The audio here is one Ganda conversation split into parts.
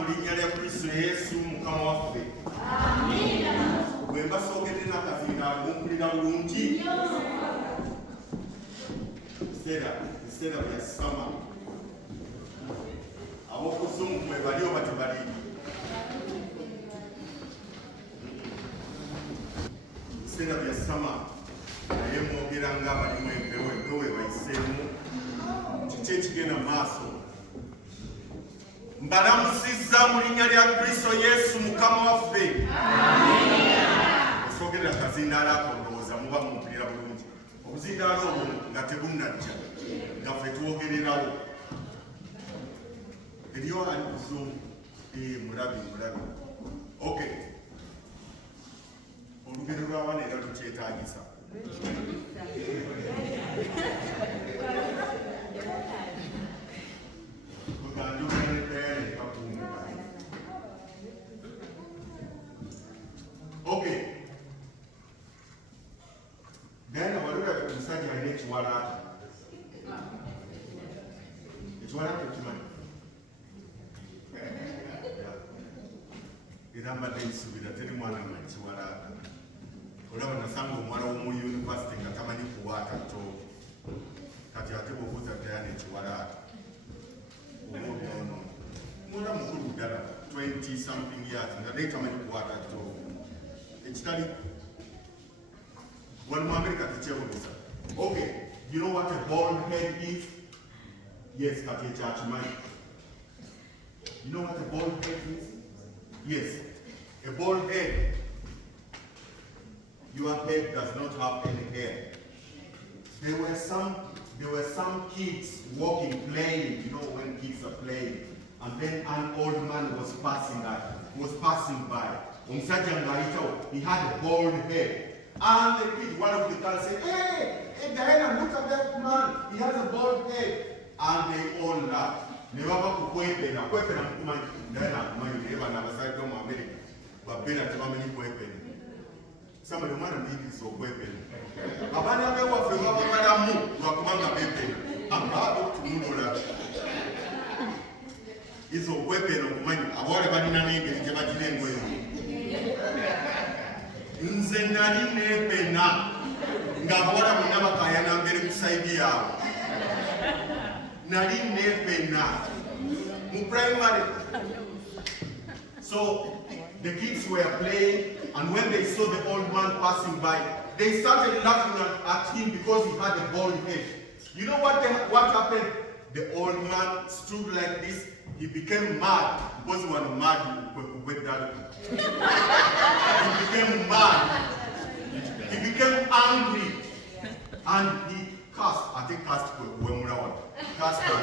mu linnya lya Kristo Yesu Mukama waffe. Amina. Bwe mbasoogedde n'akazinda mumpulira bulungi. Biseera bya sama. Ab'okuzungu bwe bali oba tebali. Biseera bya sama naye mwogera ng'abalimu empewo ebayiseemu kiki ekigenda mu maaso. Mbalamusizza mu linnya lya Kristo Yesu Mukama waffe. Amina. Osogerera akazindaala ako ndowooza muba mumpulira bulungi. Obuzindaala obwo nga tebunnajja nga ffe twogererawo. Eriyo ali kuzungu mulabi. Okay. Olugero lw'abaana era lukyetaagisa. Okay. Then walula omusajja alina ekiwalaata. Ekiwalaata okimanyi? Era mbadde nsuubira teri mwana amanyi kiwalaata. Olaba nasanga omwana w'omu yunivasite nga tamanyi kuwaata ttooke. Kati ate bw'obuuza ddala n'ekiwalaata. Mwana mukulu ddala 20 something years nga naye tamanyi kuwaata ttooke. Ekitali wano mu America tekyewunyisa. Okay, you know what a bald head is? Yes, kati ekyakimanyi. You know what a bald head is? Yes, a bald head. Your head does not have any hair. There were some kids walking, playing, you know when kids are playing, and then an old man was passing by. He had a bald head. And the kid, one of the girls said, hey, Diana, look at that man, he has a bald head. And they all laughed. Never could weapon, a weapon of my Diana, my neighbor, and I said, don't America. But Ben at many weapon. Some of the man make is a weapon. Abana Bewa for Madamu, Rakumanga weapon. I'm proud to Munola. It's a weapon of money. I want everybody to name it, Nze nali nepena ngabora munabakaya nambere kusaidi yawo nali nepena mu primary. So the kids were playing, and when they saw the old man passing by, they started laughing at him because he had a bald head. You know what happened? The old man stood like this. He became mad because he was mad. He became mad. He became angry, and he cursed. I think cursed Wemurawan. Cursed her.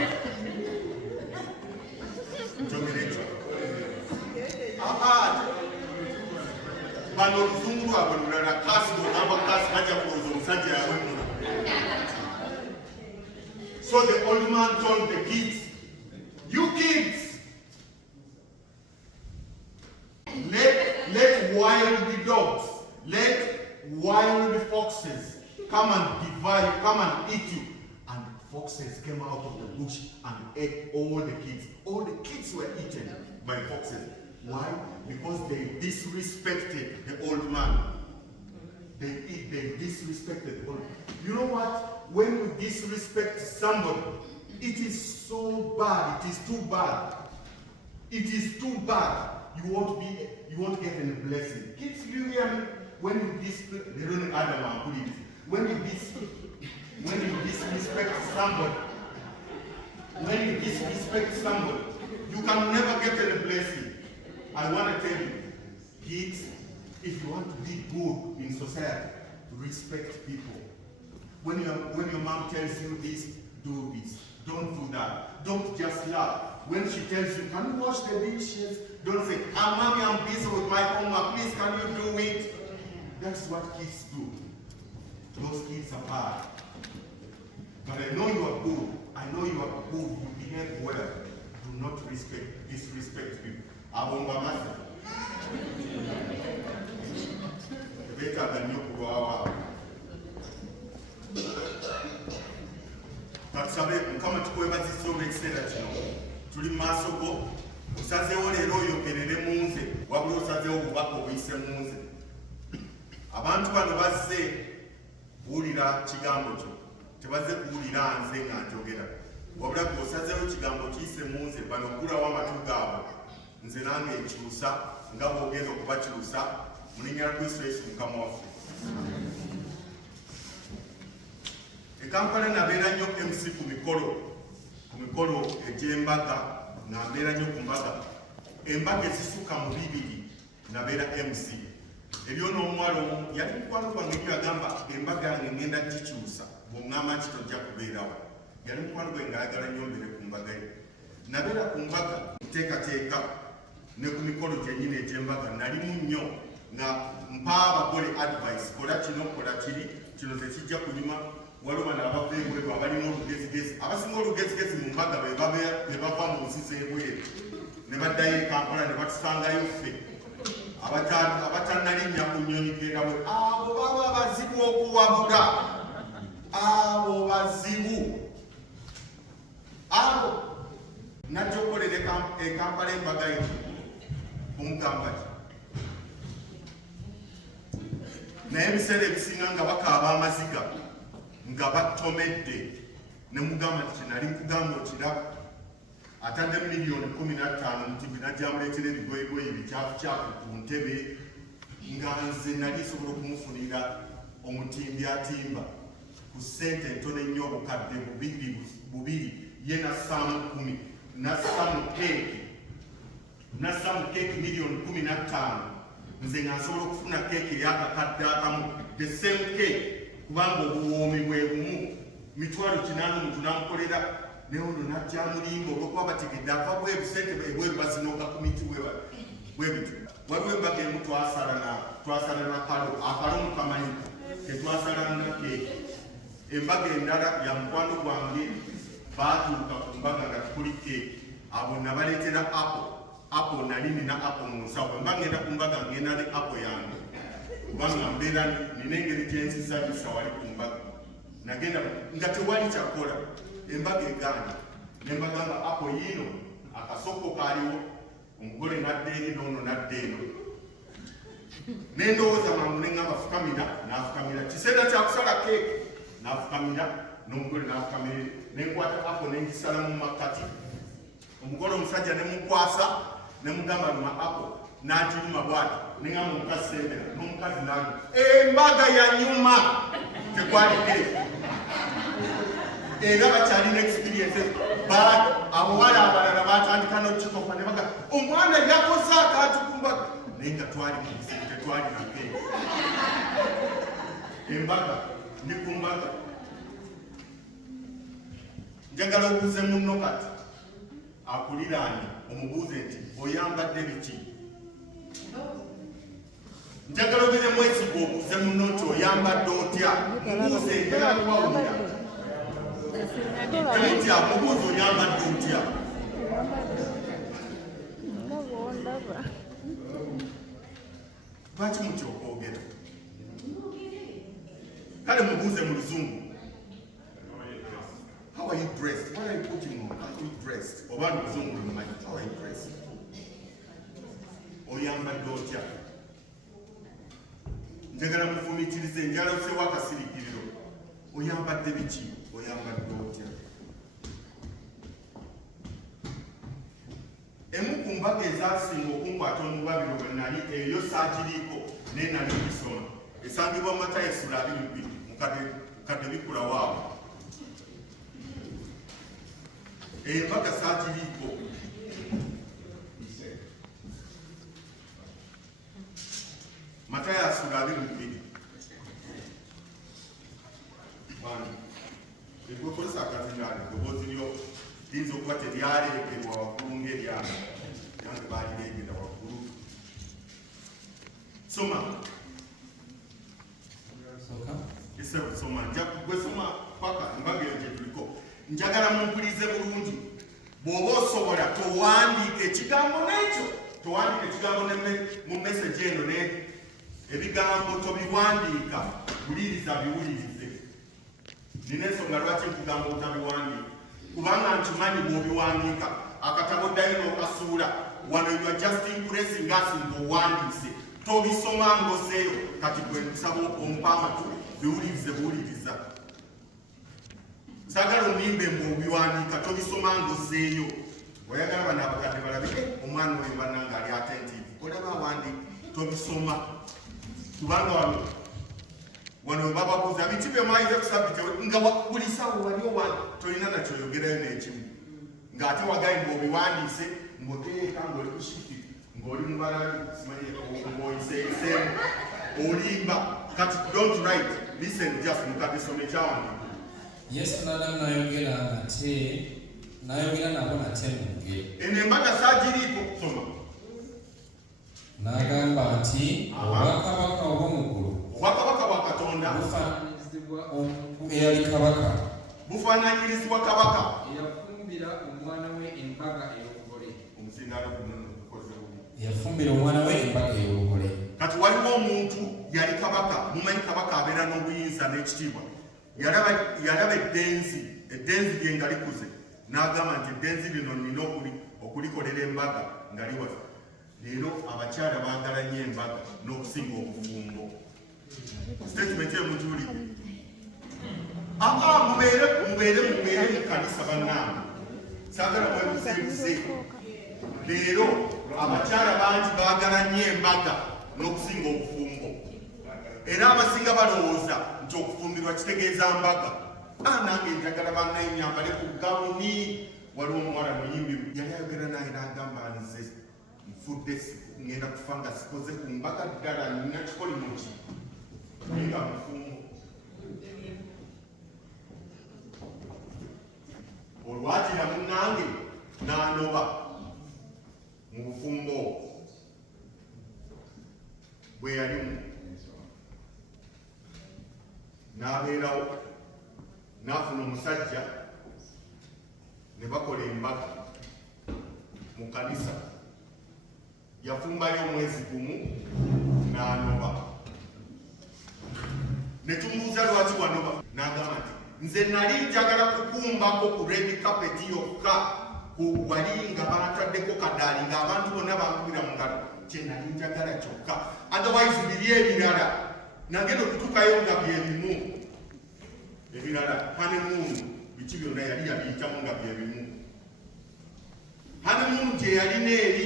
So the old man told the kids, you kids, let wild dogs, let wild foxes come and eat you. And foxes came out of the bush and ate all the kids. All the kids were eaten by foxes. Why? Because they disrespected the old man. They disrespected the old man. You know what? When you disrespect somebody, it is so bad. It is too bad. It is too bad. You won't get any blessing. Kids, you hear me? When you disrespect somebody, you can never get any blessing. I want to tell you, kids, if you want to be good in society, respect people. When your mom tells you this, do this. Don't do that. Don't just laugh. When she tells you, can you wash the dishes? Don't say, mommy, I'm busy with my homework. Please, can you do it? That's what kids do. Those kids are bad. But I know you are good. I know you are good. You behave well. Do not disrespect people. Abongamaza. Better than you go out. Batusabe Mukama tukwebaziza olw'ekiseera kino. Tuli mu maaso go. Osazeewo leero oyogerere mu nze, wabula osazeewo obubaka obuyise mu nze. Abantu bano bazze kuwulira kigambo kyo, tebazze kuwulira nze nga njogera. Wabula gwe osazeewo kigambo kiyise mu nze, bano oggulawo amatu gaabwe. Nze nange nkyusa nga bw'ogenda okubakyusa mu linnya lya Kristo Yesu Mukama waffe. Kampala nabeera nnyo MC ku mikolo egy'embaga, nga mbeera nnyo ku mbaga. Embaga ezisukka mu 2 nabeera MC. Eriyo n'omuwala omu yali mukwano gwange nnyo yagamba embaga yange ngenda gikyusa, bw'oŋŋamba nti tojja kubeerawo. Yali mukwano gwe ng'ayagala nnyo mbeere ku mbaga ye. Nabeera ku mbaga nteekateeka ne ku mikolo gyennyini egy'embaga nalimu nnyo nga mpa abagole advice, kola kino kola kiri, kino ze kijja kunyuma. Waliwo bano abafeebweru abalina olugezigezi. Abasinga olugezigezi mu mbaga be bava mu nsi z'ebweru ne baddayo e Kampala ne batusangayo ffe abatannalinnya ku nnyonyi genda bwe. Abo baba bazibu okuwabula. Abo bazibu. Abo najja okukolera e Kampala embaga ye omugamba ki. Naye ebiseera ebisinga nga bakaaba amaziga nga batomedde ne mugamba nti kinali nkugamba okiraba. Atadde miliyoni 15 mu TV najjamuleetera ebigoyegoye ebicaafucaafu ku ntebe nga nze nali sobola okumufunira omutimbi atimba ku ssente entono ennyo obukadde 2 ye nassaamu 10 nassaamu keeki nassa mu keeki miliyoni 15 nze nga nsobola okufuna keeki ey'akakadde akamu the same cake kubanga obuwoomi bwe bumu 800 omuntu n'amukolera naye ono n'ajja mulimba olwokuba bategedde ava bweru sente ebweru bazinooka ku miti bwe bitu. Waliwo embaga emu twasala na akalo mukamanyi tetwasalanga keeki. Embaga endala ya mukwano gwange baatuuka ku mbaga nga tukuli keeki abo nabaleetera apo nali nina apo mu nsawo mba ngenda ku mbaga ngenda ne apo yange kubanga mbeera nina engeri gyensizanyisa wali ku mbaga nagenda nga tewali kyakola embaga egaana nembaga nga apo yiino akasoko kaaliwo omugole nadde eri noono nadde eno nendowooza mangu neŋŋamba fukamira n'afukamira kiseera kyakusala keeki n'afukamira n'omugole n'afukamira nenkwata apo nengisala mu makkati omugole omusajja nemukwasa nemugamba luma apo n'agiruma bwati neŋŋamba omukazi sembera n'omukazi nange embaga ya nyuma tekwali keeki era bakyalina experience abawala abalala batandika n'okikopa ne baga omwana yakoze akantu ku mbaga naye nga twali muzibu tetwali na keeki embaga ndi ku mbaga njagala obuuze munno kati akuliraanye omubuuze nti oyambadde biki njagala ogere mwesiga obuuze munno nti oyambadde otya mubuuze njagala kuwawulira temutya mubuuze oyambadde otya lwaki mutya okwogera kale mubuuze mu luzungu. How are you dressed? What are you putting on? How are you dressed? Oba luzungu lumanyi. How are you dressed? Oyambadde otya? Njagala mufumitirize njala osewo akasirikiriro. Oyambadde biki? Oyambadde otya? Emu ku mbaga ezasinga okunkwata omubabiro bwe nali eyo saagiriiko naye nali gisoma esangibwa mu Matayo essula 22 mukadde bikula waabo. Embaga saagiriiko Matayo essula 22 ekwekozesa akazindaali eddoboozi lyo liyinza okuba teryaleegerwa waggulu ng'eryange yange baalireegera waggulu. Soma soma gwe soma paka embaga eyo gye tuliko. Njagala mumpulirize bulungi. Bw'oba osobola towandiika ekigambo n'ekyo towandiika ekigambo mu message eno ebigambo tobiwandiika buliriza biwulirize. Nina ensonga lwaki nkugamba obutabiwandiika kubanga nkimanyi bw'obiwandiika akatabo ddayo n'okasuula wano you are just impressing us ng'owandiise tobisoma ngozeeyo kati gwe nsaba ompa amatu biwulirize buwuliriza. Saagala onimbe ng'obiwandiika tobisoma ngozeeyo. Oyagala bano abakadde balabe omwana oyo bannange ali attentive olaba awandiika tobisoma kubanga wano bababuuza biki bye mwayize ku sabiti nga buli sawa wali owa tolina nakyoyogerayo n'ekimu ng'ate wagaye ng'obiwandiise ng'oteeka ng'oli ku shiti ng'oli mu balali simanyi ng'oyiseeyiseemu olimba kati don't write listen just mukadde some ekyawandiika. Yesu n'adamu n'ayogera ate n'ayogera nabo nate mu ngeri eno embaga saagiriiko kusoma n'agamba nti obwakabaka obw'omuggulu obwakabaka bwa Katonda eyali kabaka bufaananyirizibwa kabaka eyafumbira omwana we embaga ey'obugole. Omuzindaalo guno gukoze bubi. yafumbira omwana we embaga ey'obugole. Kati waliwo omuntu yali kabaka mumanyi kabaka abeera n'obuyinza n'ekitiibwa yalaba eddenzi lye nga likuze n'agamba nti eddenzi lino nina okulikolera embaga nga liwaza. Leero abakyala baagala nnyo embaga n'okusinga obufumbo. Statement eyo mugiwulire. Mubeere mu kanisa bannange. Saagala mwebuzeebuze. Leero abakyala bangi baagala nnyo embaga n'okusinga obufumbo. Era abasinga balowooza nti okufumbirwa kitegeeza mbaga. Nange njagala bannaye nyambale ku gawuni. Waliwo omuwala muyimbi yali ayogera naye n'agamba nze nfudde ngenda kufa nga sikoze ku mbaga ddala nina kikolimo ki nga mufumbo olwatira munnange n'anoba mu bufumbo bwe yalimu n'abeerawo n'afuna omusajja ne bakola embaga mu kanisa yafumbayo omwezi gumu n'anoba ne tumubuuza lwaki wanoba n'agamba nti nze nali njagala kukumbako ku red carpet yokka wali nga bataddeko kadaali ng'abantu bonna bankubira mu ngalo kye nali njagala kyokka otherwise biri ebirala nagenda okutuukayo nga byebimu ebirala honeymoon biki byonna yali yabiyitamu nga byebimu honeymoon gye yalina eri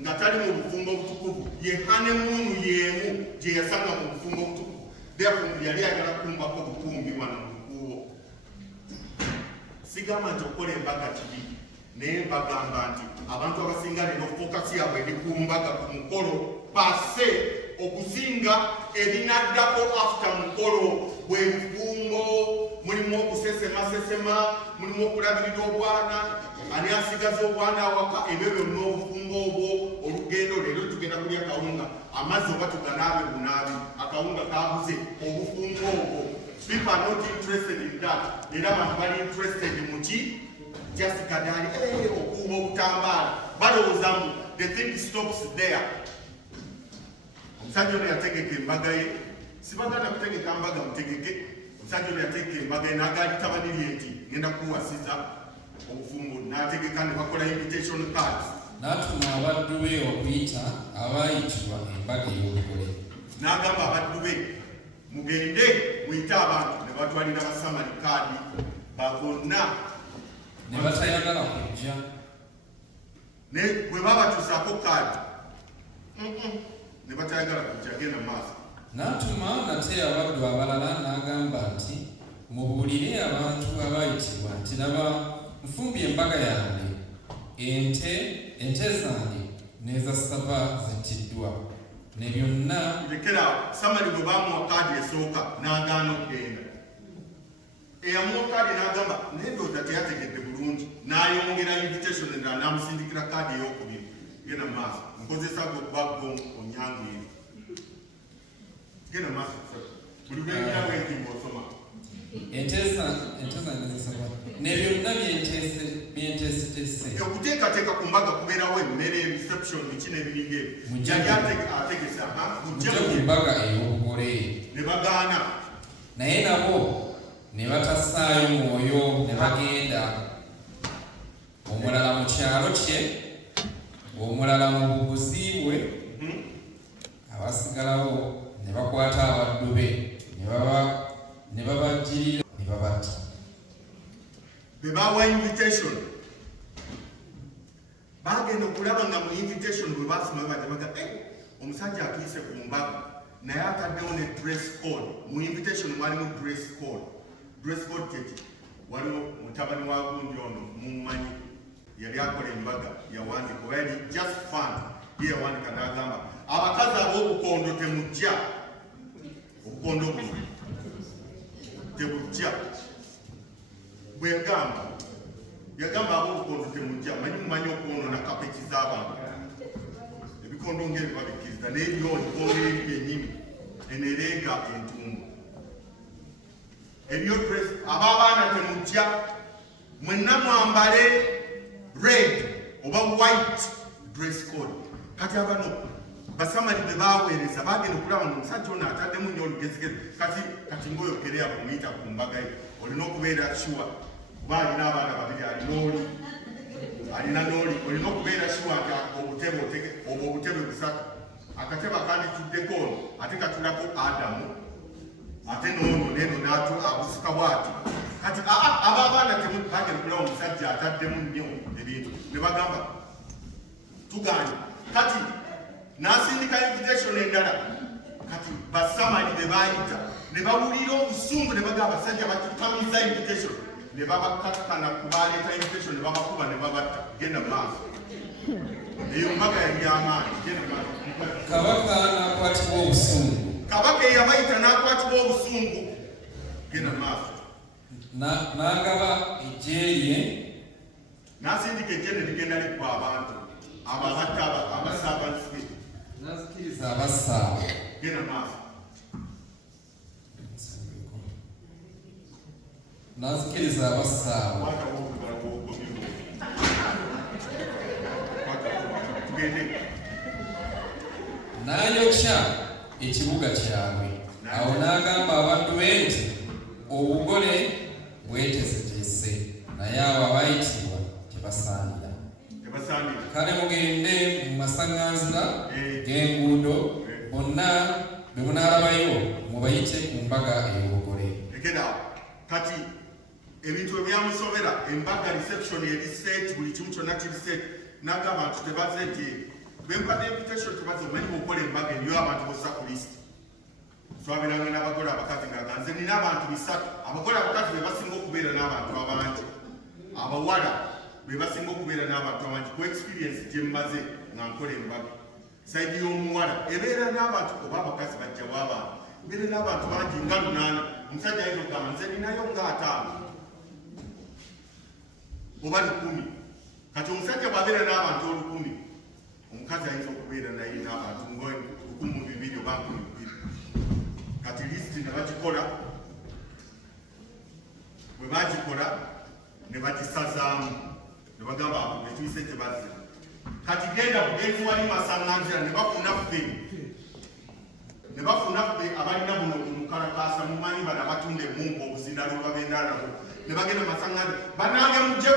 nga tali mu bufumbo obutukuvu ye honeymoon yeemu gye yasanga mu bufumbo obutukuvu therefore yali ayagala kukumbako bukumbi wano mukuwo sigamba nti okukola embaga kibi naye mbagamba nti abantu abasinga lero fokasi yabwe eri ku mbaga ku mukolo pase okusinga ebinaddako after mukolo bwe bufumbo mulimu okusesemasesema mulimu okulabirira obwana ani asigaza obwana awaka ebyo byonna obufumbo obwo olugendo leero tugenda kulya kawunga amazzi oba tuganaabe bunaabi akawunga kabuze obufumbo obwo people are not interested in that era abantu bali interested mu ki just kadaali okuuma obutambaala balowoozamu the thing stops there omusajja ono yategeka embaga ye sibagana kutegeka mbaga mutegeke omusajja ono yategeka embaga ye n'agalitabanirie nti ngenda kuwasiza obufumbo n'ategeka ne bakola invitation cards n'atuma abaddu be okuyita abaayitibwa embaga ey'obugole n'agamba abaddu be mugende muyite abantu ne batwalira basamali kaadi bagonna ne batayagala kujja ne bwe babatuusaako kaadi ne batayagala kujja genda maaso n'atuma nate abaddu abalala n'agamba nti mubuulire abantu abaayitibwa nti laba nfumbye embaga yange ente zange n'eza ssava zittiddwa ne byonna lekeraawo samali bwe bamuwa kaadi esooka n'agaana okugenda eyamuwa kaadi n'agamba naye ndowooza teyategedde bulungi n'ayongera invitation endala n'amusindikira kaadi ey'okubiri genda maaso nkozesa gwe okubaggo onyangire genda maaso buli lwebira bwentimba osoma ente zange zisaba ne byonna byenteesetese okuteekateeka ku mbaga kubeerawo emmere reception biki n'ebiringa ebyo yali ategesa mujja ku mbaga ey'obugole ne bagaana naye nabo ne batassaayo mwoyo ne bagenda omulala mu kyalo kye omulala mu buguzi bwe abasigalawo ne bakwata abaddu be ne babagirira ne babatta bwe bawa invitation bagenda okulaba nga mu invitation bwe basoma baga omusajja atuyise ku mbaga naye ataddewo ne dress code mu invitation mwalimu dress code kyeki waliwo mutabani wa gundi ono mumumanyi yali akola embaga yawandika oba yali just fun ye yawandika n'agamba abakazi ab'obukondo temujja obukondo buno tebujja bwengamba yagamba ab'obukondo temujja mumanyi okwonoona kapeki z'abantu ebikondo ngeri babikkiriza n'ebyonikondo eri byennyini enereega entumbu ebyo dress ab'abaana temujja mwenna mwambale red oba white dress code kati abano basamali be baweereza bagenda okulaba nga omusajja ono ataddemu nnyo olugezigezi kati ngaoyokere abo muyita ku mbaga ye olina okubeera sure kuba alina abaana babiri alina n'oli olina okubeera sure nti obutebe busatu akatebe akandituddeko ono ate katulako adamu ate n'ono neno n'atu abusika bwati kati ababaana bagenda okulaba omusajja ataddemu nnyo ebintu ne bagamba tuganye kati n'asindika invitation endala kati basamali be baayita ne bawulira obusungu ne bagamba abasajja batupangisa invitation ne babakakkana kubaleeta invitation ne babakuba ne babatta genda maaso eyo mbaga yali y'amaanyi genda maaso kabaka n'akwatibwa obusungu kabaka eyabayita n'akwatibwa obusungu genda maaso n'agaba ejje lye n'asindika ejje ne ligenda likuba abantu ababatta abasaabansi n'azikiriza abassaawa genda maaso n'azikiriza abassaawa n'ayokya ekibuga kyabwe awo n'agamba abantu be nti obugole bweteeseteese naye abo abayitibwa tebasaanira kale mugende mu masaŋŋanzira g'enguudo bonna be munaalabayo mubayite ku mbaga ey'obugole. Kati ebintu ebyamusobera embaga reception eri set buli kimu kyonna kiri set naga abantu tebaze nti bempadde invitation tebaze omanyi mukola embaga eriyo abantu bossa ku list twabeerange n'abagole abakazi ngaga nze nina abantu 3 abagole abakazi be basinga okubeera n'abantu abangi abawala be basinga okubeera n'abantu abangi ku experience gye mmaze nga nkola embaga saidi y'omuwala ebeera n'abantu oba abakazi bajja w'abantu ebeera n'abantu bangi nga 8 omusajja ayinza okugamba nze ninayo nga 5 oba 10 kati omusajja bw'abeera n'abantu 10 omukazi ayinza okubeera naye n'abantu nga 1200 oba 1200 kati lisiti ne bagikola bwe bagikola ne bagisazaamu ne bagamba etuyise tebazze kati genda bugenzi wali masaŋŋanzira ne bafuna ffe abalina buno omukalakaasa mumanyi bana batunda emungu obuzindalo babenda nabo ne bagenda masaŋŋanzira banange mujje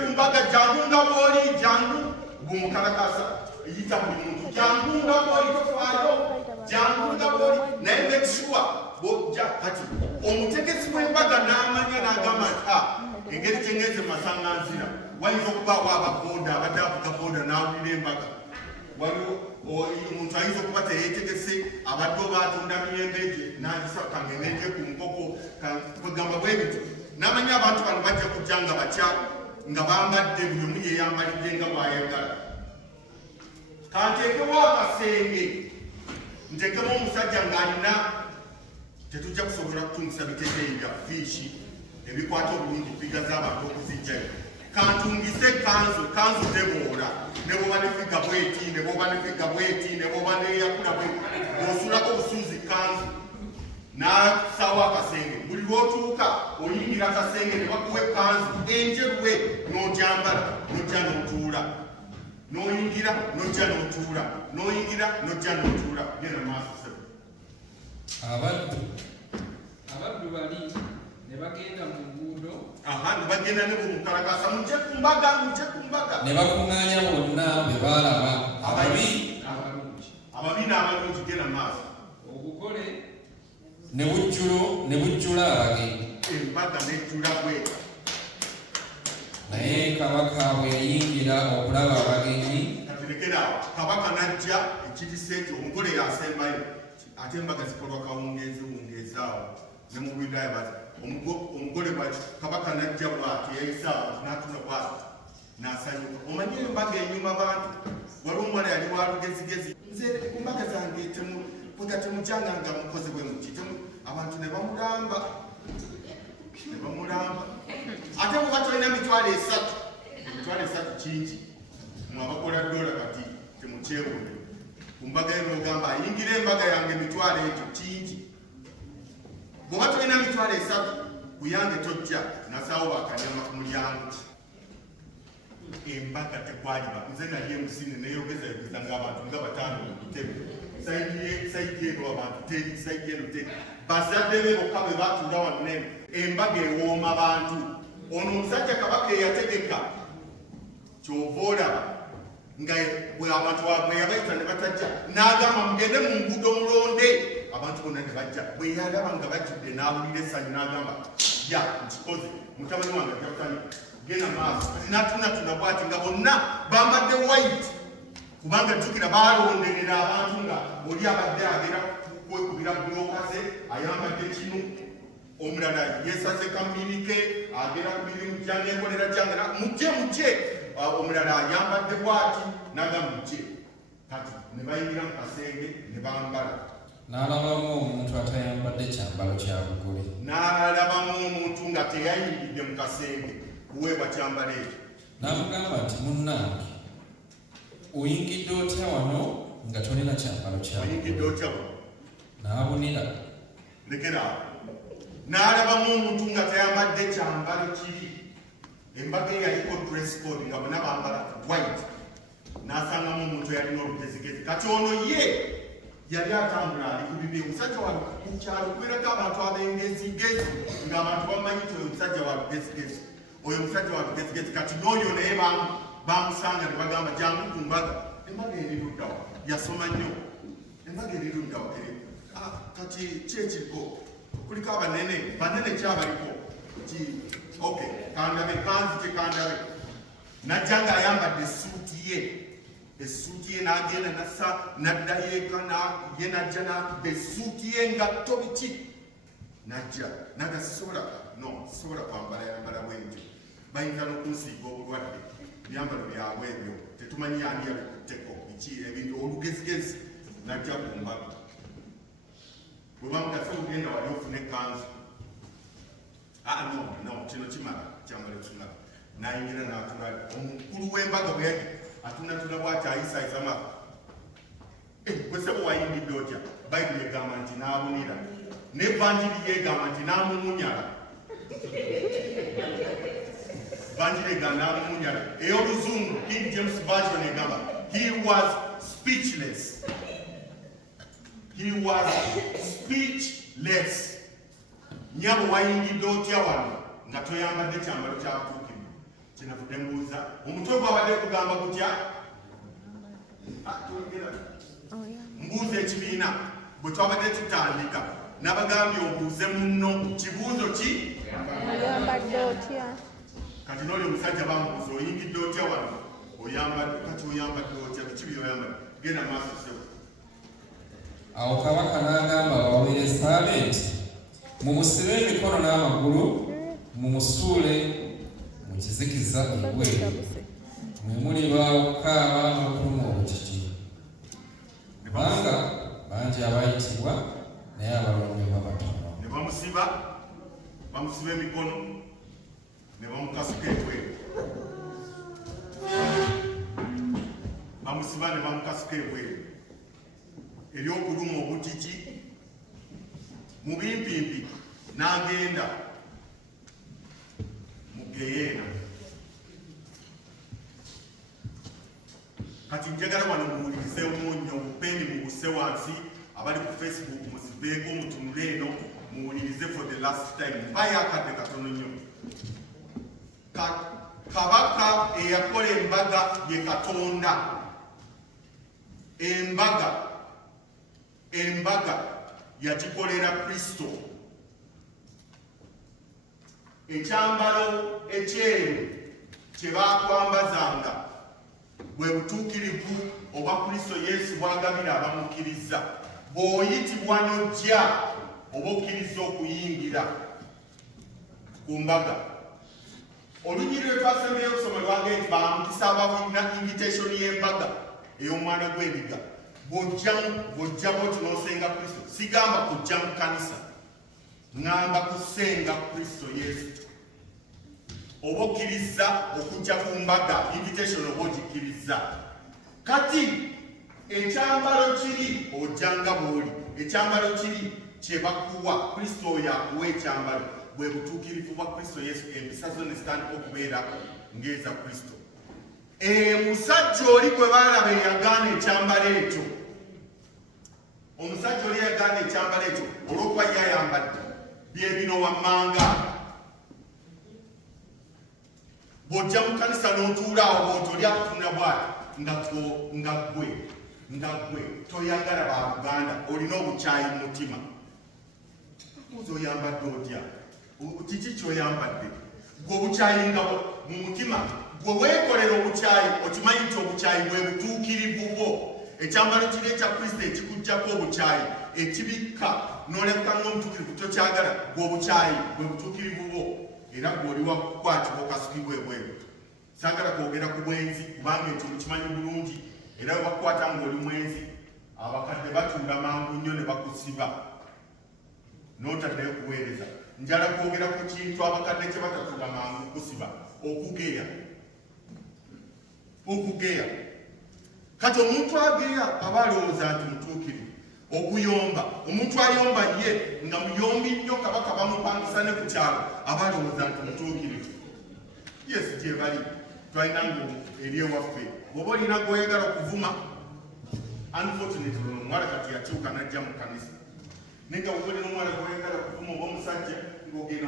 ku mbaga jangu nga bw'oli jangu bw'omukalakaasa yita buli muntu jangu nga bw'oli tofaayo jangu nga bw'oli naye make sure bw'ojja kati omutegesi w'embaga n'amanya n'agamba nti engeri gye ngenze masaŋŋanzira wayinza okubaawo ababooda abadde avuga booda n'awulira embaga waliwo omuntu ayinza okuba teyeetegese abadde oba atunda miyembe gye n'agisakanga enenje ku nkoko kwegamba bwe bityo n'amanya abantu bano bajja kujja nga bakya nga bambadde buli omu yeeyambalidde nga bw'ayagala kanteekewo akasenge nteekemu omusajja ng'alina tetujja kusobola kutungisa biteeteeyi bya fiishi ebikwata obulungi figa z'abantu okuzijjayo kantungise kanzu teboola ne bwoba nefiga bweti ne bwoba nefiga bweti ne bwoba neyakula bweti osulako obusuuzi kanzu n'asaawo akasenge buli lw'otuuka oyingira akasenge ne bakuwa ekanzu enjerwe n'ogyambala n'ojja n'otuula n'oyingira n'ojja n'otuula n'oyingira n'ojja n'otuula genda maaso sebo abaddu bali ne bagenda mu nguudo ne bagenda ne bumukalakasa mujje ku mbaga ne bakuŋŋaanya bonna be baalaba ababi n'abalungi genda maaso obugole ne bujjula abagenyi embaga nejjula bweta naye kabaka bwe yayingira okulaba abagenyi katirekeraawo kabaka najja ekirisa ekyo omugole yasembayo ate embaga zikolwa kawungeezaawo ne mu bwidaayo bati omugole bwati kabaka najja bwati yayisaawo n'atula bwati n'asanyuka omanye embaga enyuma bantu waliwo omuwala yali walugezigezi nze ku mbaga zange temujjanga nga mukoze bwe muti abantu ne bamulamba ate bwe batolina emitwalo 3 kingi mwabakola dola kati temukyewule ku mbaga ye n'ogamba ayingira embaga yange emitwalo ekyo kingi bwe batolina emitwalo 3 kuyange tojja nasaawo bakanyama ku mulyango embaga tekwaliba nze nali emusine neyogezayogeza ng'abantu nga 5 mu kutebe saidi eno abantu teri saidi eno teri bazadde be bokka bwe batuula wannene embaga ewooma bantu ono omusajja kabaka eyategeka kyova olaba nga abantu bwe yabayita ne batajja n'agamba mugende mu nguudo mulonde abantu bonna ne bajja bwe yalaba nga bajjudde n'awulira essanyu n'agamba ya nkikoze mutabani wange ajjakutandika genda maaso natunatuna bwati nga bonna bambadde white kubanga jjukira baalonderera abantu nga oli abadde agera kwekubira bulokaze ayambadde kinu omulala yesaze kamirike agera ku mirimu gyange enkolera gyange mujje omulala ayambadde bwati naga mujje kati ne bayingira mu kasenge ne bambala n'alabamu omuntu atayambadde kyambalo kya bugole n'alabamu omuntu nga teyayiridde mu kasenge kuweebwa kyambalo ekyo n'amugamba nti munnange oyingidde otya wano nga tolina kyambalo kya oyingidde otya wano n'abunira lekeraawo n'alabamu omuntu nga tayambadde kyambalo kiri embaga eyaliko dress code nga bonna bambala white n'asangamu omuntu eyalina olugezigezi kati ono ye yali atambula ali ku bibi omusajja wa ku kyalo kubeerako abantu ab'engezigezi ng'abantu bamanyi ti oyo omusajja wa lugezigezi oyo omusajja wa lugezigezi kati n'oyo naye bamusanga ne bagamba jangu ku mbaga embaga eriruddawa yasoma nnyo embaga eriruddawa kati kyekiriko kuliko banene kyabaliko okay kandabe kanzi kyekandabe najja ng'ayambadde essuuti ye n'agenda n'addayo eka ye najja n'akuba essuuti ye ngatto biki najja naga sisobola kwambala yambala bwentyo bayinza n'okunsiiga obulwadde byambalo byabwe ebyo tetumanyi ani yabikutteko biki ebintu olugezigezi najja ku mbaga bwe bamugasa ogenda wali ofuna ekanzu no kino kimala kyambalo kimala nayingira n'atula omukulu w'embaga bwe yali atunatuna bwati ayisayisa maka gwesebo wayingidde otya bayibuli egamba nti n'abunira n'evanjiri yegamba nti n'amumunyala vanjiri egamba n'amumunyala ey'oluzungu King James Version egamba he was speechless nyabo wayingidde otya wano nga toyambadde kyambalo kya butuukirivu kinavudde mbuuza omutwe gwabadde kugamba gutya mbuuza ekibiina bwe twabadde tutandika n'abagambye obuuze munno kibuuzo ki oyambadde otya kati n'oli omusajja bamubuuza oyingidde otya wano kati oyambadde otya biki byoyambadde genda maaso sebo awo kabaka n'agamba abaweerezaabe nti mumusibe emikono n'amagulu mumusuule mu kizikiza ebweru mwe muliba okukaaba n'okuluma obutiti kubanga bangi abayitibwa naye abalondebwa batono ne bamusiba emikono ne bamukasuka ebweru bamusiba ne bamukasuka ebweru eryokuluma obutiti mu bimpimpi n'agenda mu geyeena kati njagala wano muwulirize nnyo obupeeni mubuse wansi abali ku Facebook musibeeko mutunule eno muwulirize for the last time mpayo akadde katono nnyo kabaka eyakola embaga ye Katonda embaga yagikolera Kristo ekyambalo ekyeru kye baakwambazanga bwe butuukirivu obwa Kristo Yesu bwagabira abamukkiriza bw'oyitibwa n'ojja oba okkiriza okuyingira ku mbaga olunyiri lwe twasemeyo okusoma lwage nti bamukisa ababulina invitation y'embaga ey'omwana gw'endiga bw'ojja bwoti n'osenga Kristo sigamba kujja mu kanisa ngamba kusenga Kristo Yesu oba okkiriza okujja ku mbaga invitation oba ogikkiriza kati ekyambalo kiri ojjanga bw'oli ekyambalo kiri kye bakuwa Kristo oyo akuwa ekyambalo bwe butuukirivu bwa Kristo Yesu empisa zo ne zitandika okubeera ng'eza Kristo musajja oli gwe baalaba eyagaana ekyambalo ekyo omusajja oli eyagaana ekyambalo ekyo olw'okuba yayambadde byebino wammanga bw'ojja mu kanisa n'otuulaawo bw'oti oli akutunda bwati nga gwe toyagala ba Buganda olina obukyayi mu mutima buuza oyambadde otya kiki kyoyambadde gwe obukyayi nga mu mutima gwe weekolera obukyayi okimanyi nti obukyayi bwe butuukirivu bwo ekyambalo kiri ekya Kristo ekikujjako obukyayi ekibikka n'olabika ng'omutuukirivu tokyagala gw'obukyayi bwe butuukirivu bwo era gw'oli wakukwatibwa okasukibwa ebweru. Saagala kwogera ku bwenzi kubanga ekyo mukimanyi bulungi era bwe bakukwata ng'oli mwenzi abakadde batuula mangu nnyo ne bakusiba n'otaddeyo kuweereza. Njala kwogera ku kintu abakadde kye batatuula mangu kusiba, okugeya. Okugeya kati omuntu ageya aba alowooza nti mutuukirivu. Okuyomba, omuntu ayomba ye nga muyombi nnyo kabaka bamupangisa ne ku kyalo aba alowooza nti mutuukirivu. Yes, gye bali twalina ngo eri ewaffe bw'oba olina gw'oyagala okuvuma, unfortunately omuwala kati yakyuka n'ajja mu kanisa naye nga bw'oba olina omuwala gw'oyagala okuvuma oba omusajja ng'ogenda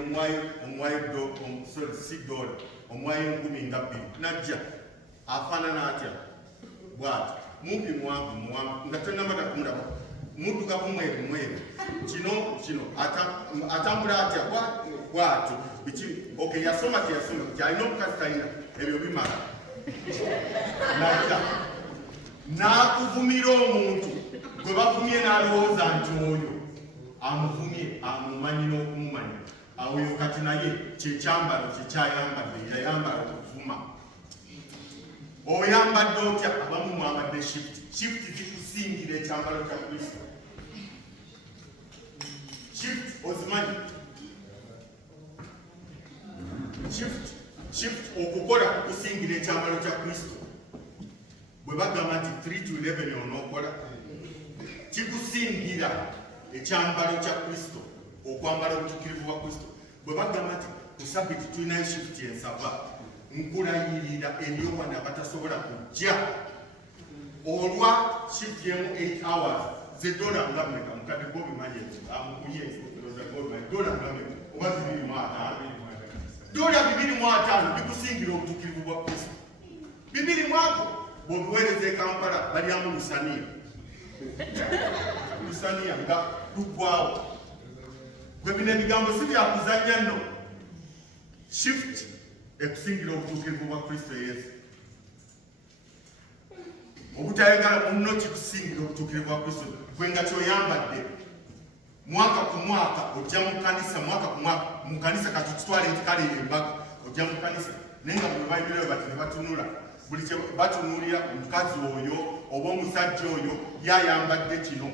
omuwayo $6 omuwayo 12,000 n'ajja afaanana atya bw'ati mumpi muwanvu nga tonnamala kumulaba muddugavu mweru kino atambula atya bw'atyo biki okay yasoma teyasoma kyalina omukazi talina ebyo bimala najja n'akuvumira omuntu gwe bavumye n'alowooza nti oyo amuvumye amumanyi n'okumumanya oyo kati naye kyekyambalo kyekyayambadde yayambala okuvuma. Oyambadde otya? Abamu mwambadde shift zikusingira ekyambalo kya Kristo. Shift ozimanyi? Shift okukola kusingira ekyambalo kya Kristo. Bwe bagamba nti 3 to 11 onookola kikusingira ekyambalo kya Kristo, okwambala obutuukirivu bwa Kristo. Bwe bagamba nti ku Sabiti tulinayo shift ensava, nkulayirira eri omwana abatasobola kujja olwa shift yemu 8 hours $1 nga mmeka mukadde gwobimanyi amukuye $2 nga mmeka oba $2,500 bikusingira obutuukirivu bwa Kristo. 2 mwako bw'obiweereza e Kampala balyamu lusaniya nga luggwawo. Gwe bino ebigambo si byakuzannya nno. Shift ekusingira obutuukirivu bwa Kristo Yesu. Obutayagala munno kikusingira obutuukirivu bwa Kristo. Gwe nga kyoyambadde mwaka ku mwaka ojja mu kanisa, mwaka ku mwaka mu kanisa kati tutwale nti kale embaga ojja mu kanisa naye nga bwe bayibirayo bati ne batunula buli kye batunuulira omukazi oyo oba omusajja oyo yayambadde kino.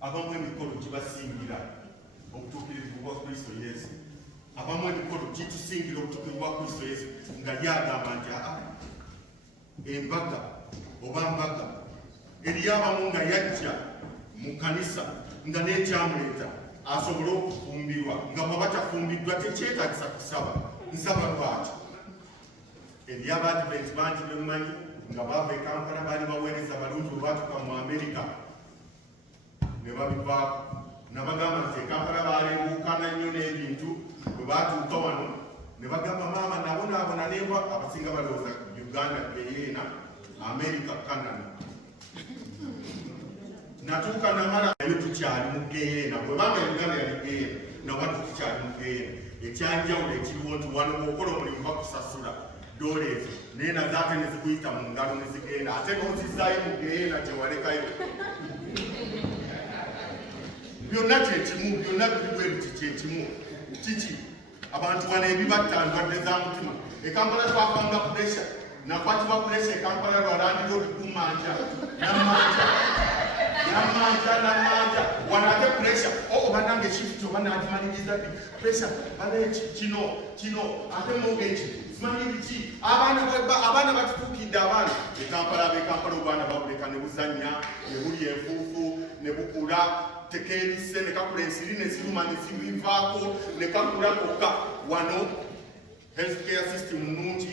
Abamu emikolo gibasingira obutuukirivu bwa Kristo Yesu. Abamu emikolo gitusingira obutuukirivu bwa Kristo Yesu nga lyagamba nti embaga oba mbaga eriyo abamu nga yajja mu kanisa nga n'ekyamuleeta asobole okufumbirwa nga bw'aba tafumbiddwa tekyetagisa kusaba. Nsaba lwaki eriyo Abadventi bangi bemumanyi nga baava e Kampala baali baweereza balungi bwe baatuuka mu Amerika ne babivaako. Nabagamba nti e Kampala baalembuukana nnyo n'ebintu bwe baatuuka wano ne bagamba maama nabonaabona nebwa abasinga balowooza Uganda eyeena Amerika Canada. Natuuka namala nayo tukyali mu geyeena bwe banga Uganda yali geyeena nawatu tukyali mu geyeena. Ekyanjawulo ekiriwo nti wano bw'okola omulimu bakusasula $, naye nazo ate ne zikuyita mu ngalo ne zigenda ate n'ozizaayo mu geyeena gye walekayo. Byonna kyekimu, byonna biri bwe biti kyekimu. Kiki abantu wano ebibatta ndwadde za mutima. E Kampala twafanga puresha nakwatibwa puresha e Kampala lwalandira obikumanja namanja wano ate puresha oba nange shift oba nagimaliriza ddi puresha bale kino ate mogeki simanyi biki abaana batufuukidde abaana e Kampala ab'e Kampala obwana babuleka ne buzannya ne bulya enfuufu ne bukula tekeerise ne kakula ensiri ne ziruma ne zibivaako ne kakula kokka. Wano healthcare system nnungi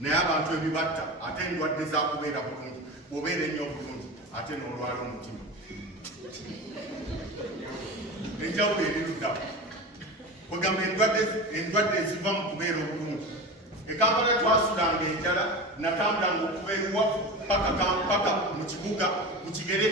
naye abantu ebibatta ate endwadde zakubeera bulungi bw'obeera ennyo obulungi ate n'olwala omutima. Enjawulo eriruddamu kwegamba endwadde eziva mu kubeera obulungi. E Kampala twasulanga enjala natambulanga okuva eruwafu paka mu kibuga mu kigere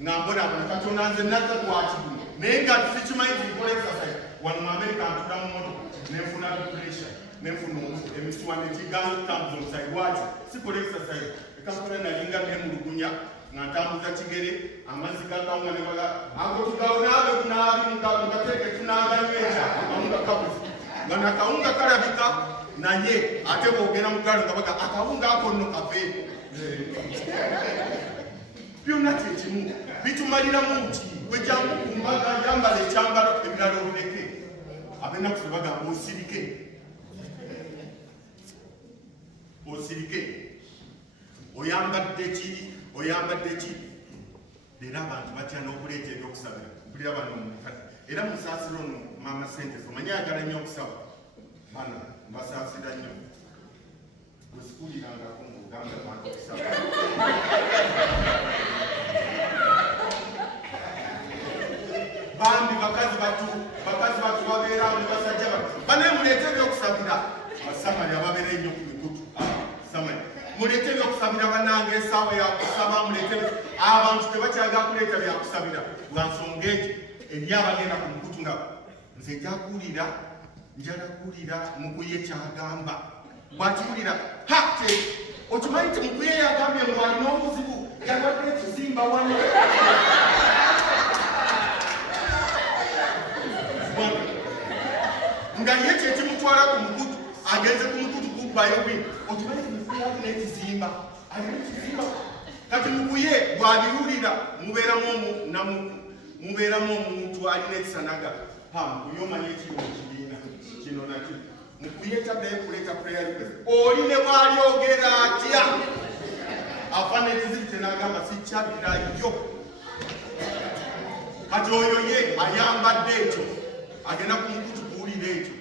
nga mbonaabona Katonda nze nazza lwakigumu naye nga sikimanyi nti nkola exercise wano mu Amerika ntula mu motoka nenfuna pressure nenfuna emisuwa nekiganga okutambuza omusayi lwaki sikola exercise ekampala nalinga nemulugunya nga ntambuza kigere amazzi gakawunga nebaga ako tugawonaabe kunaabi mukateeke tunaaganyweja akawunga kabuzi nga nakawunga kalabika naye ate boogera mugalo nga baga akawunga ako nno kaveeko byonna kyekimu bitumaliramu nti wejangu kumbaga yambala ekyambalo ebirala obireke abenaku tebagamba osirike oyambadde ki leero abantu batya n'okuleeta ebyokusabira mpulira bano mukati era musaasira ono maama sentes omanyi ayagala nnyo okusaba bano mbasaasira nnyo bwesikulirangako mu buganda bantu okusaba bambi bakazi batu babeerawo ne basajja batu banaye muleete ebyokusabira basamali ababeera ennyo ku mikutu samali muleete ebyokusabira banange esaawa yakusaba muleete abantu tebakyagala kuleeta byakusabira lwa nsonga ekyo eri abagenda ku mukutu nga nze njakuwulira njala kuwulira mukuye kyagamba bwakiwulira hate okimanyi nti mukuye yagambye ngu alina obuzibu yalwadde ekizimba wano nga ye kyekimutwala ku mukutu agenze ku mukutu gubbayo bwe okimanyi nti mukuye alina ekizimba alina ekizimba kati mukuye bwabiwulira mubeeramu omuntu alina ekisanaga mukuye omanye ekiriwo ekibiina kino nakyo mukuye taddayo kuleeta prayer request oli ne bwalyogera atya afaana ekizibu kyenagamba sikyabirayo kati oyo ye ayambadde ekyo agenda ku mukutu kuwulira ekyo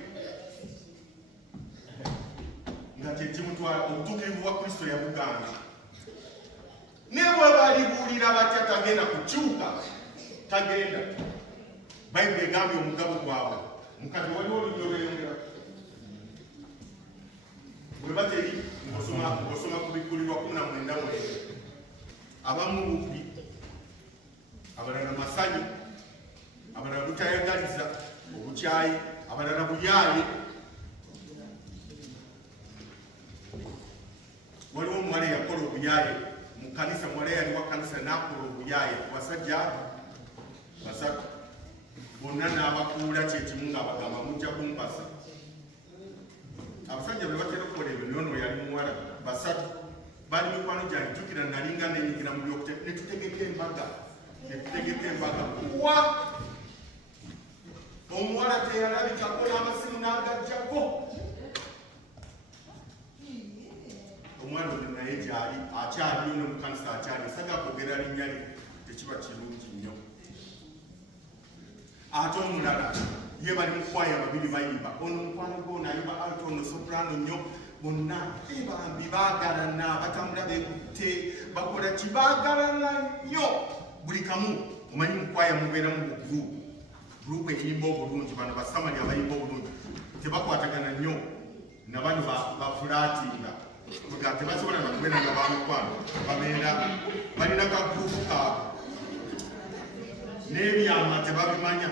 nga kyekimutwala obutuukirivu bwa kristo yabugamba naye bwe balibuulira batya tagenda kukyuka tagenda bayibuli egambye omugabo gwabwe mukati waliwo olujja olweyongera bwe bateri ng'osoma ku bikkulirwa 19 abamu bubbi abalala masanyu abalala butayagaliza obukyayi abalala buyaaye waliwo omuwala eyakola obuyaaye mu kanisa muwala yali wa kanisa n'akola obuyaaye ku basajja basatu bonna n'abakuula kyekimu ng'abagamba mujja kumpasa abasajja bwe batera okukola ebyo nono yali muwala basatu bali mikwano gyange jjukira nalinga nenyigira mu byokuteeka netutegeka embaga kuwa omuwala teyalabikako n'amasimu n'agajjako omwana ono naye gyali akyaliyo ne mukanisa akyali saga kwogera linnya lye tekiba kirungi nnyo ate omulala ye bali mukwaya babiri bayimba ono mukwano gwono ayimba alto ono soprano nnyo bonna bambi baagalana batambula beekutte bakola kibaagalana nnyo buli kamu omanyi mukwaya mubeeramu gurupu eyimba obulungi bano basamali abayimba obulungi tebakwatagana nnyo nabano bafulatinga nga tebasobola nakubeera nga bamukwano babeera balina kagurupu kaabwe n'ebyama tebabimanya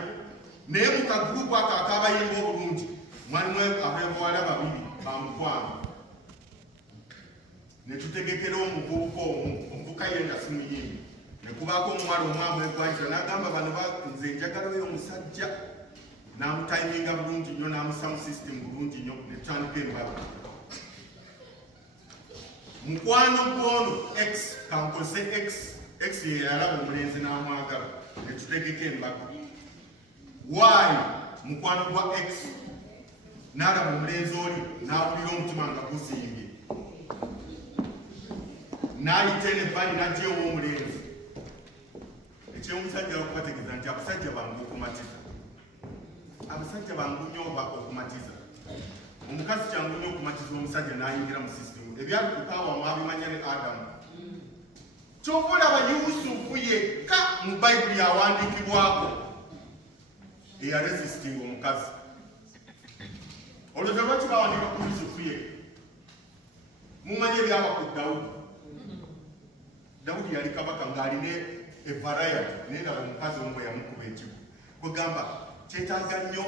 naye mu kagurupu ako akabayimba obulungi mwalimu abebawala babiri bamukwano netutegekera omuvubuka omuvubuka yenda simuyimbi nekubaako omuwala omwamu egwaisa n'agamba bano nze njagala oyo omusajja n'amutayiminga bulungi nnyo n'amusamu system bulungi nnyo netutandika embaga mukwano gwono x kankoze x yeyalaba omulenzi n'amwagala netutegeka embaga waayi mukwano gwa x n'alaba omulenzi oli n'awulira omutima nga gusimbye n'ayita enebbali n'ajja ow'omulenzi ekyomusajja okubategeeza nti abasajja bangu okumatiza abasajja bangu nnyo okumatiza omukazi kyangu nnyo okumatiza omusajja n'ayingira mu sisitemu ebyali kukaawa mwabimanya ne adamu kyova olaba yusufu yekka mu bayibuli awandiikibwako eyaresisitinga omukazi olwoza lwaki bawandika ku yusufu yekka mumanye ebyaba ku dawudi yali kabaka ng'alina evarayati naye ndaba omukazi omu bwe yamukuba ekigo kwegamba kyetaaga nnyo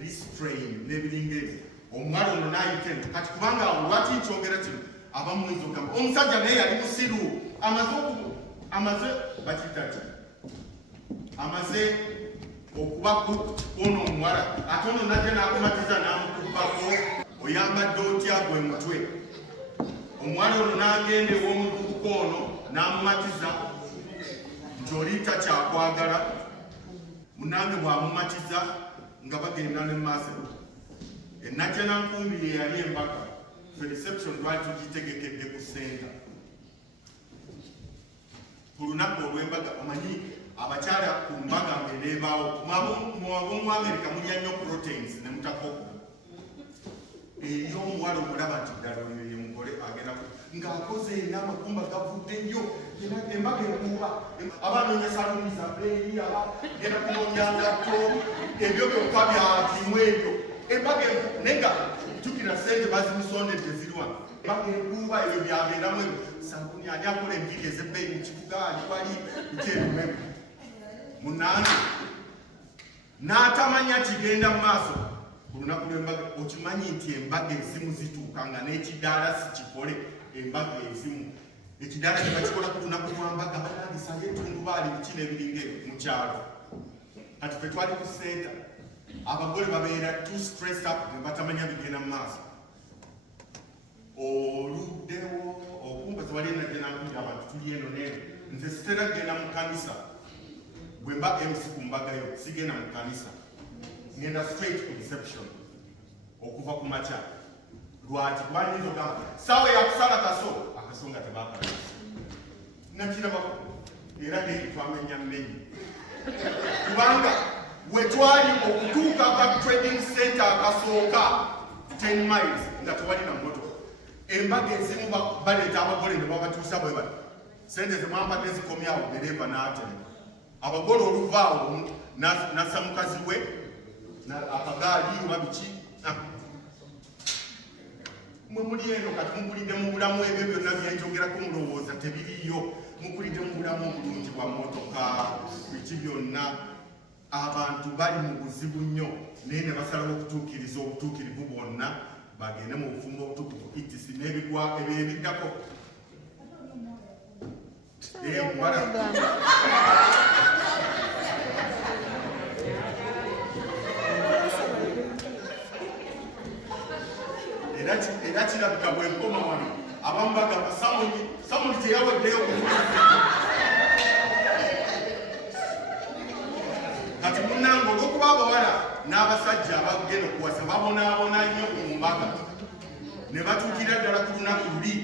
restrain n'ebiringa ebyo omuwala ono n'ayita eno kati kubanga awo lwaki nkyogera kino abamuyinza okugamba omusajja naye yali musiru amaze bakitaki amaze okuba ono omuwala ate ono najja n'akumatiza n'amukubako oyambadde otya gwe mutwe omuwala ono n'agenda ew'omuvubuka ono n'amumatiza nti oli takyakwagala munange bw'amumatiza nga bagenda ne maaso enajja nankumbi ye yali embaga fe reception twali tugitegekedde ku senta ku lunaku olw'embaga omanyi abakyala ku mbaga ng'eneebaawo mu America mulya nnyo proteins ne mutakoko eyo omuwala omulaba nti ddala oyo ye mugole agenda ng'akoze n'amakumba gavudde nnyo embaga ekuuba abanoonya saluni za bbeeyi abagenda kunoonya ngatto ebyo byokka byakimu ebyo embaga naye nga jjukira sente bazimusondedde zirwa embaga ekuuba ebyo byabeeramu saluni ani akola enviiri ez'ebbeeyi mu kibuga ani wali bikyebimeku munange n'atamanya kigenda mu maaso ku lunaku lw'embaga okimanyi nti embaga ezimu zituuka nga n'ekidaala sikikole embaga ezimu ekidaala kye bakikola ku lunaku lwa mbaga balangisayo etundubaali biki n'ebiringa mu kyalo kati fe twali ku senta abagole babeera too stressed up ne batamanya bigenda mu maaso oluddewo okumba tewali enajja nankubira abantu tuli eno neeno nze sitera kgenda mu kanisa bwe mba MC ku mbagayo sigenda mu kanisa ngenda straight ku reception okuva ku makya lwaki kubanyinza ogamba saawa yakusala akaso nga tebakalasa nakirabako era neeri twamenya mmenyi kubanga we twali okutuuka ka trading center akasooka 10 miles nga tewali na mmotoka embaga ezimu baleeta abagole ne babatuusa bwe bati sente zemwampadde zikomyawo dereva n'atema abagole oluvaawo nassa mukazi we akagaali oba biki mwe muli eno kati mukulidde mu bulamu ebyo byonna byenjogerako mulowooza tebiriyo mukulidde mu bulamu obulungi bwa mmotoka biki byonna abantu bali mu buzibu nnyo naye ne basalawo okutuukiriza obutuukirivu bwonna bagende mu bufumbo obutukuvu etc n'ebigwa ebyo ebiddako era kirabika bwenkoma wano abamu bagamba samuli teyaweddeyo kati munange olw'okuba abawala n'abasajja abagenda okuwasa babonaabona nnyo ku mbaga ne batuukira ddala ku lunaku luli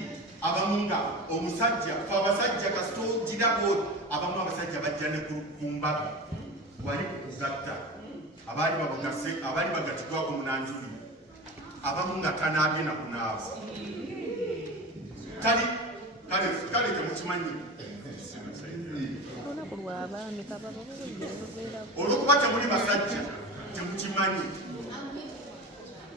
abamu nga omusajja fe abasajja kasita ogirabo abamu abasajja bajja ne ku mbaga wali kukugatta abaali bagatiddwako munanjuli abamu nga tanaabye na kunaaba kale temukimanyi olw'okuba temuli basajja temukimanyi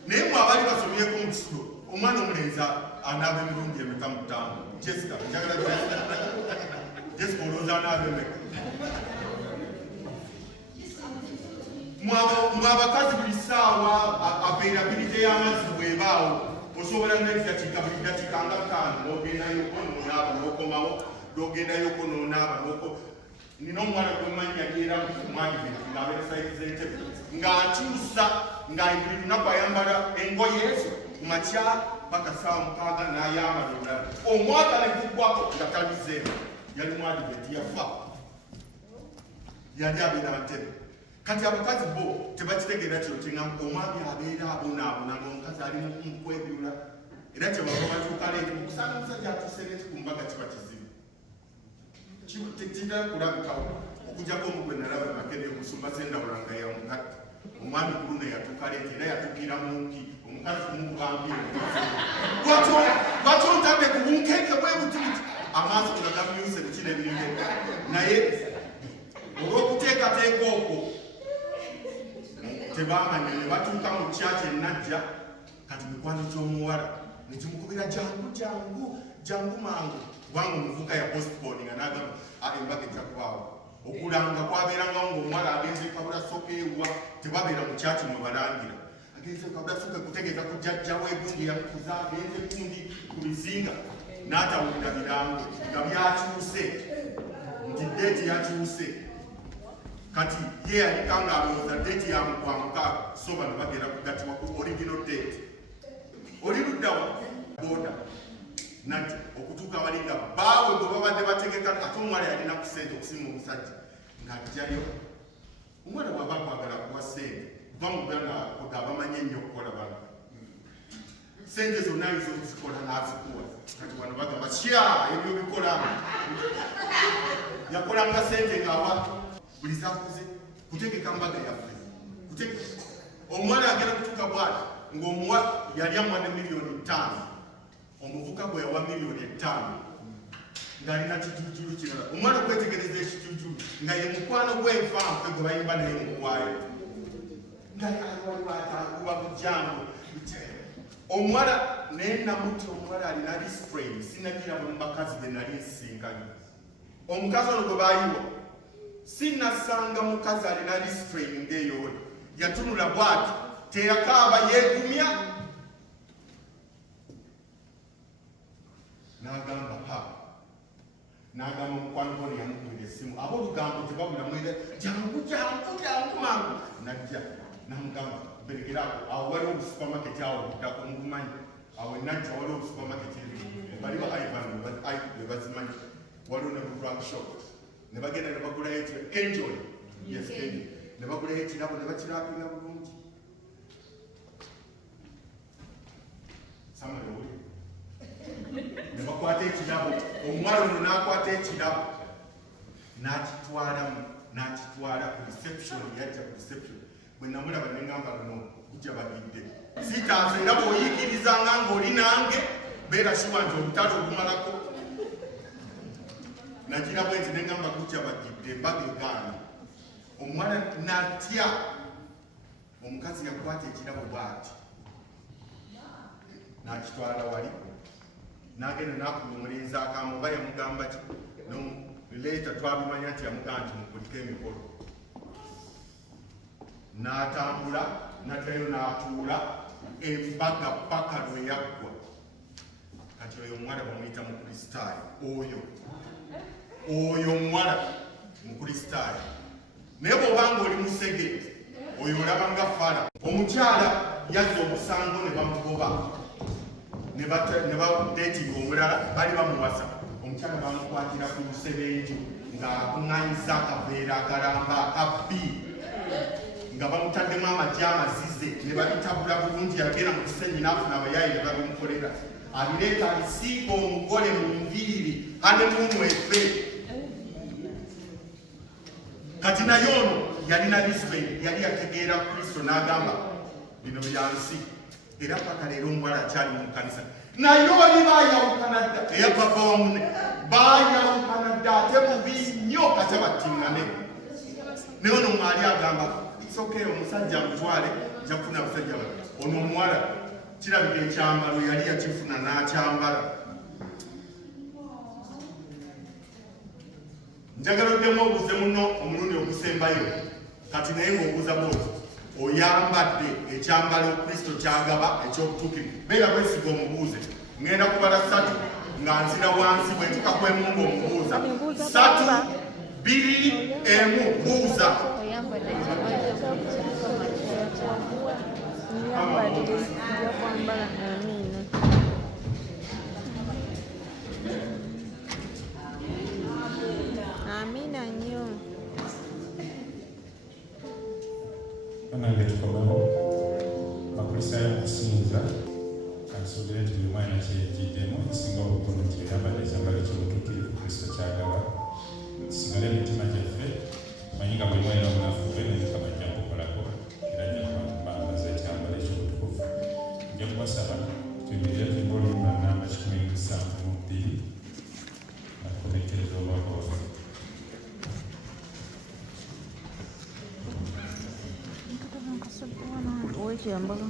naye mwe abaali basomyeko mu kisulo omwana omulenzi anaaba emirundi emeka mu ttaano Jessica njagala Jessica olowooza anaaba emeka mwe abakazi buli ssaawa availability y'amazzi bwebaawo osobola neddakiika buli ddakiika nga 5 n'ogendayo ononaaba n'okomawo n'ogendayoko n'onaaba nina omuwala gwemanyi yalyera mwadiventi ng'abeera sayizi z'entebe ng'akyusa buli lunaku ayambala engoye ezo ku makya paka ssaawa 6 n'ayambala olulala omwaka ne guggwako nga talizeemu yali mwadiventi yafa yali abeera ntebe kati abakazi bo tebakitegeera kino kyeŋŋamba omwami abeera abonaabona ng'omukazi ali mu kwebyula era kyebava batuuka leeti okusanga omusajja atuuse leeti ku mbaga kiba kizibu kitera kulabikawo okujjako omugwe nalaba makene okusumba sendawula nga yamugatta omwami kulu ne yatuuka leeti era yatuukira mu nki omukazi kumugambye lwaki ontadde ku bunkeeke bwe butibiti amaaso nga gamyuse biki n'ebiringa naye olw'okuteekateeka okwo tebamanya ne batuuka mu kyaki enajja kati mikwano ky'omuwala nekimukubira jangu mangu kubanga omuvuka ya postponinga n'agamba embaga ejja kubaawo okulanga kwabeerangawo ng'omuwala agenze kabula soka ewa tebabeera mu kyaki mwe balangira agenze kabasuka kutegeza kujjajja wegundi yakuza agenze kundi ku bizinga n'atawulira birango nga byakyuse nti deeti yakyuse kati ye yalikanga alowooza deeti yamukwamuka so bano bagenda kugatibwa ku original date oli luddawa boda nati okutuuka balinga baawe bwe babadde bategeka ate omuwala yalina ku ssente okusinga omusajja ng'ajjayo omwana bw'aba kwagala kuwa ssente kuva mu Uganda abamanyi ennyo okukola bano ssente zonna izo zikola n'azikuwa kati wano bagamba kya ebyo bikola yakolanga ssente ng'awa buli zakuze kutegeka mbaga yaffe omwana agenda kutuuka bwati ng'omuwa yali amwana miliyoni 5 omuvuka gwe yawa miliyoni 5 ng'alina kijujulu kirala omwana okwetegereza ekijujulu nga ye mukwano gw'enfanfe gwe bayimba naye mukwayo ngaliwaliwatakuba bujango omuwala naye namuti omuwala alina restrain sinagiraba mu bakazi be nali nsinkanye omukazi ono gwe bayiwa sinasanga mukazi alina restrain ng'eyoole yatunula bwati teyakaaba yeegumya n'agamba ha n'agamba omukwano gwo yamukubira essimu ab'olugambo tebabula mwere jangu mangu najja n'amugamba berekeraako awo waliwo obusupamaketi awo buddako mubumanyi awo enajja waliwo obusupamaketi baliba ivan bebazimanyi waliwo ne drugshop ne bagenda ne bagulayo ekiro enjoy yes enjoy ne bagulayo ekirabo ne bakirapinga bulungi samaleoli ne bakwata ekirabo omuwala ono n'akwata ekirabo n'akitwala ku reception yajja ku reception bwe namulaba ne ngamba luno kujja bagidde sitanze era bw'oyiikirizanga ng'oli nange beera shuwa nti olutalo olumalako nagira bwe nti ne ngamba kujja bagidde embaga egaana omuwala natya omukazi yakwata ekirabo bw'ati n'akitwala wali n'agenda n'akulumulinza akamu oba yamugamba ki leeta twabimanya nti yamugamba nti mukuliko emikolo n'atambula natayo n'atuula embaga paka lwe yaggwa kati oyo omuwala bamuyita mukristaayo oyo omuwala mukristaayo naye bw'obanga oli musege oyo olaba nga fala omukyala yazza omusango ne bamugoba ne badeetinga omulala bali bamuwasa omukyala bamukwatira ku lusebenju ng'akuŋŋanyiza akaveera akalamba akabbi nga bamutaddemu amagye amazize ne babitabula bulungi yagenda mu kisenyi n'afuna abayaayi ne babimukolera abireeta abisiiga omugole mu nviiri hanemuunu efe kati naye ono yalina respect yali yategeera kristo n'agamba bino byansi era paka leero omuwala akyali mu kanisa naye oli baayawukana dda eya papa wamune baayawukana dda ate bubi nnyo kata battingane naye ono mwali agamba okay omusajja mutwale nja kufuna abasajja bano ono omuwala kirabika ekyambalo yali yakifuna n'akyambala njagala oddemu obuuze muno omulundi ogusembayo kati naye ng'obuuza bwoti oyambadde ekyambalo kristo kyagaba ekyobutuukirivu beera bwesiga omubuuze ngenda kubala 3 nga nzira wansi bwetuka kwemunga omubuuza 3 2 1 buuza Amina nnyo. Nange tukomewo bakulisaayo okusinza kansuubire nti buli mwana kyejjiddemu ekisinga obukulu nti oyambadde ekyambalo ky'obutuukirivu kristo kyagaba kisigale emitima gyaffe manyi nga buli mwana omunafu gwe ne Mukama ajja kukolako era ajja kubambaza ekyambalo eky'obutukuvu nja kubasaba tuyimirire tuyimba olulimi namba 172 nakukomekkereza obwaka waffe. Oyambadde.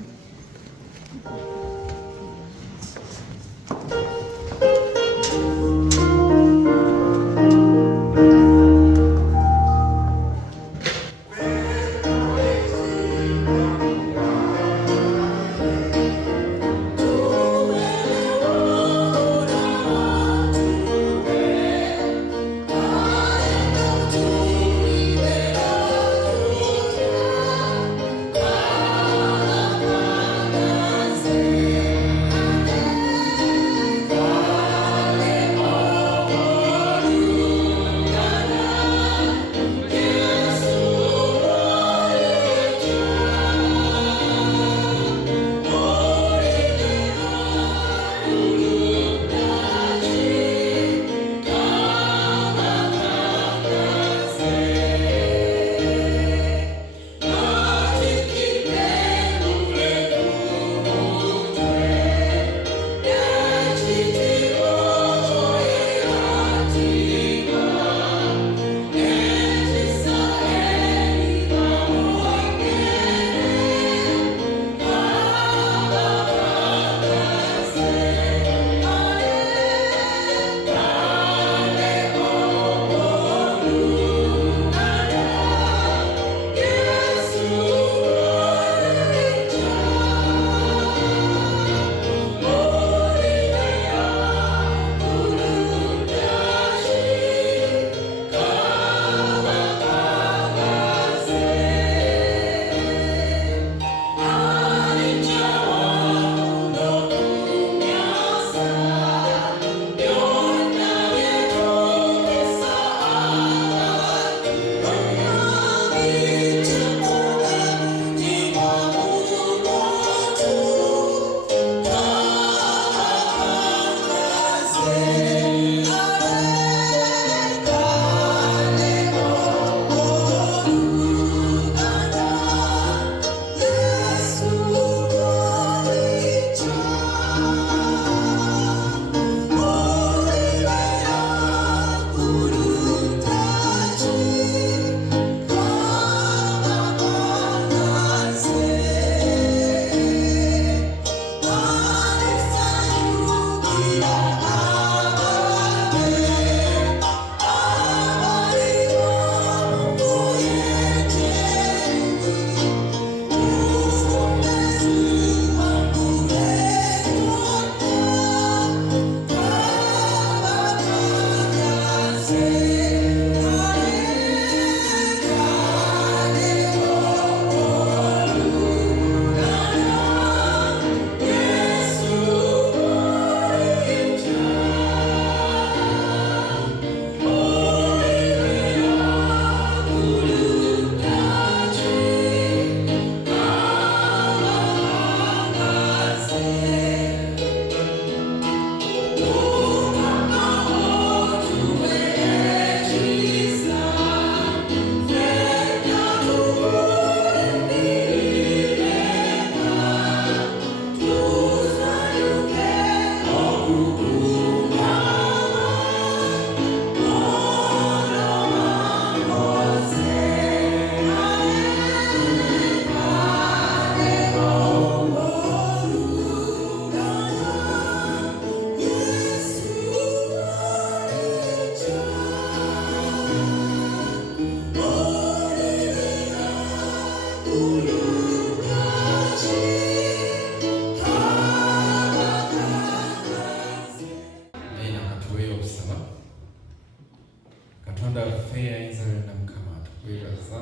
Katonda waffe ayinza byonna Mukama tukwebaza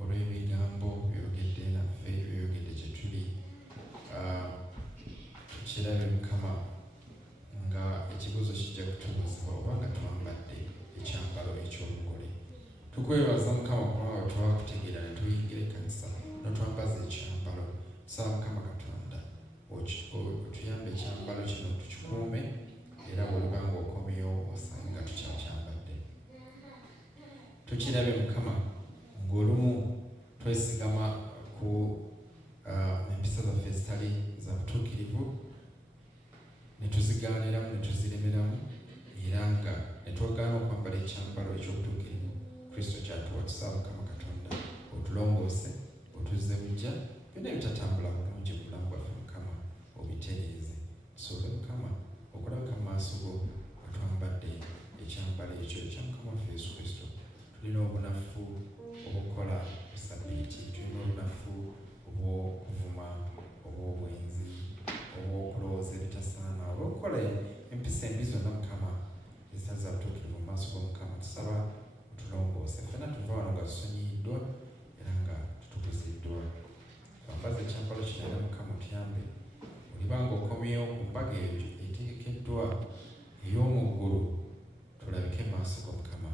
olw'ebigambo byogedde naffe byogedde gye tuli. Tukirabe Mukama nga ekibuuzo kijja kutubuuzibwa oba nga twambadde ekyambalo eky'omugole. Tukwebaza Mukama kubanga twakutegeera ne tuyingira ekkanisa n'otwambaza ekyambalo. Tusaba Mukama Katonda otuyambe ekyambalo kino tukikuume era bw'oliba ng'okomyewo osange nga tukyakyambadde. Tukirabe Mukama ng'olumu twesigama ku empisa zaffe ezitali za butuukirivu ne tuzigaaniramu ne tuziremeramu era nga ne twagaana okwambala ekyambalo eky'obutuukirivu Kristo kyatuwa. Tusaba Mukama Katonda otulongoose otuzze bujja byonna ebitatambula bulungi mu bulamu bwaffe Mukama obitereeze. Tusobola Mukama okulabika mu maaso go nga twambadde ekyambalo ekyo ekya Mukama waffe Yesu Kristo. Tulina obunafu obukola sabbiiti, tulina obunafu obw'okuvuma, obw'obwenzi, obw'okulowooza ebitasaana, olw'okukola empisa embi zonna Mukama ezitali za butuukirivu mu maaso go Mukama. Tusaba otulongoose ffenna tuva wano nga tusonyiyiddwa era nga tutukuziddwa. Twambaza ekyambalo kino era Mukama otuyambe oliba ng'okomyewo ku mbaga eyo etegekeddwa ey'omu ggulu tulabike mu maaso go Mukama,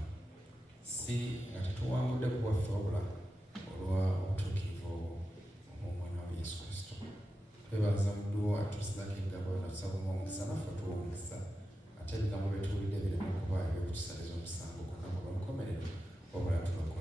si nga tetuwangudde ku bwaffe wabula olwa obutuukirivu obwo omw'omwana wa Yesu Kristo. Twebaza muddu wo atusizako engabo natusaba omukisa naffe tuwa omukisa ate ebigambo bye tuwulidde bireme okuba ebyokutusaliza omusango gwonna gwe bamukomerero wabula tulokola.